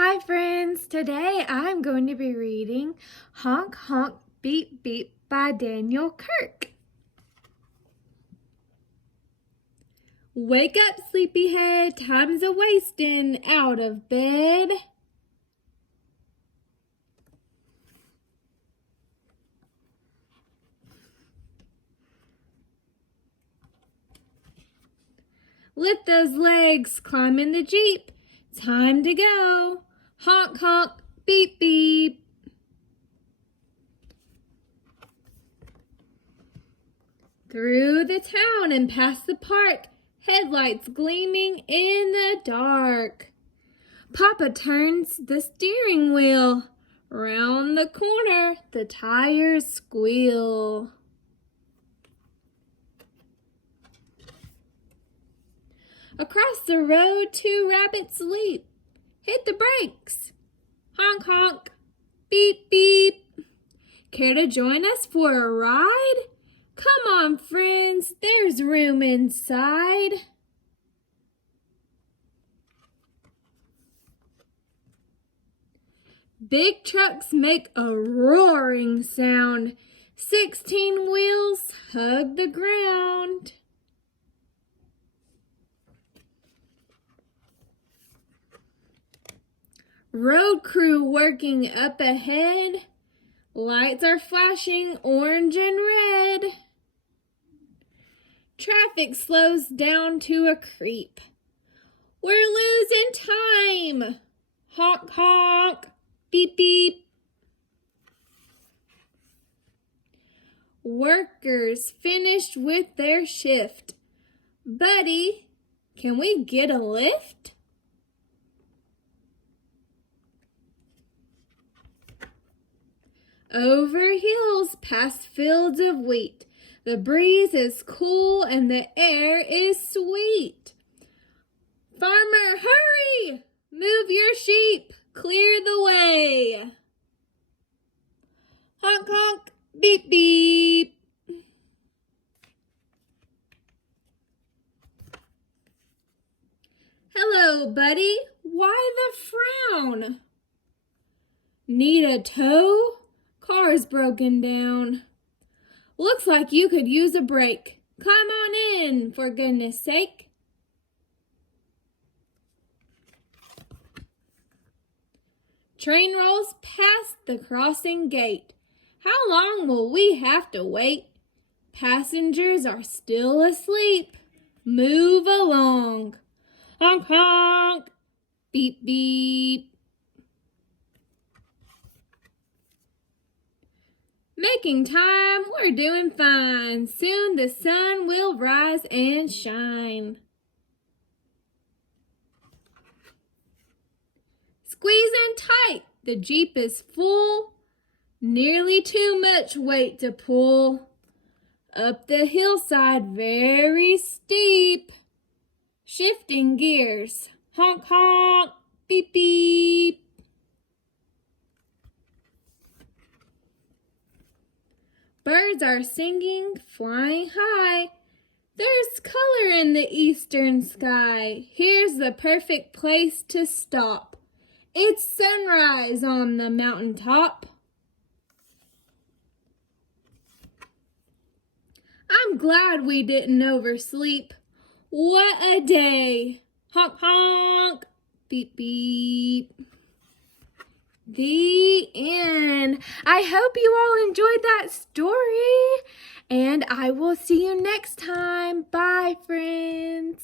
Hi friends, today I'm going to be reading Honk, Honk, Beep, Beep by Daniel Kirk. Wake up, sleepyhead, time's a-wastin' out of bed. Lift those legs, climb in the Jeep, time to go. Honk, honk, beep, beep. Through the town and past the park, headlights gleaming in the dark. Papa turns the steering wheel. Round the corner, the tires squeal. Across the road, two rabbits leap. Hit the brakes. Honk, honk, beep, beep. Care to join us for a ride? Come on, friends, there's room inside. Big trucks make a roaring sound. 16 wheels hug the ground. Road crew working up ahead. Lights are flashing orange and red. Traffic slows down to a creep. We're losing time. Honk, honk, beep, beep. Workers finished with their shift. Buddy, can we get a lift? Over hills, past fields of wheat. The breeze is cool and the air is sweet. Farmer, hurry! Move your sheep, clear the way. Honk, honk, beep, beep. Hello, buddy. Why the frown? Need a tow? Car's broken down. Looks like you could use a break. Climb on in, for goodness sake. Train rolls past the crossing gate. How long will we have to wait? Passengers are still asleep. Move along. Honk, honk, beep, beep. Making time, we're doing fine. Soon the sun will rise and shine. Squeezing tight, the Jeep is full. Nearly too much weight to pull. Up the hillside, very steep. Shifting gears. Honk, honk, beep, beep. Birds are singing, flying high. There's color in the eastern sky. Here's the perfect place to stop. It's sunrise on the mountaintop. I'm glad we didn't oversleep. What a day. Honk, honk, beep, beep. The end. I hope you all enjoyed that story, and I will see you next time. Bye, friends.